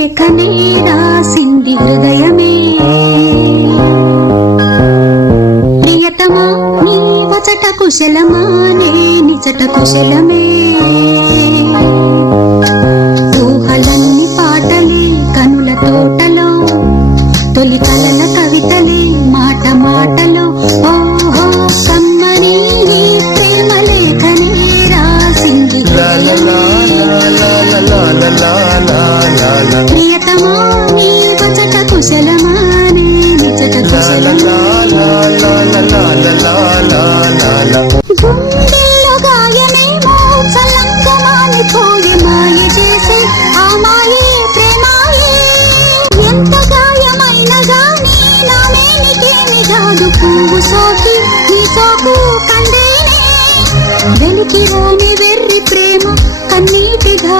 లేఖనే రాసింది హృదయమే. ప్రియతమా నీ వచట కుశలమా నే నిజట కుశలమే. ఊహలన్నీ పాటలే కనుల తోటలో, తొలి కలల కవితలే మాట మాటలో. ఓహో కమ్మని నీ ప్రేమ లేఖనే రాసింది ప్రియతమా నీ వచట కుశలమా నే నిజట కుశలమే. గుండెల్లో గాయమేమో చల్లంగమాని తోడి మాయ చేసే ఆ మాయే ప్రేమాయే. ఎంత గాయమైన గాని నా మేనికేమి కాదు పువ్వు సోకి నీ సోకు కండేనే. వెలికి రాని వెర్రి ప్రేమ కన్ని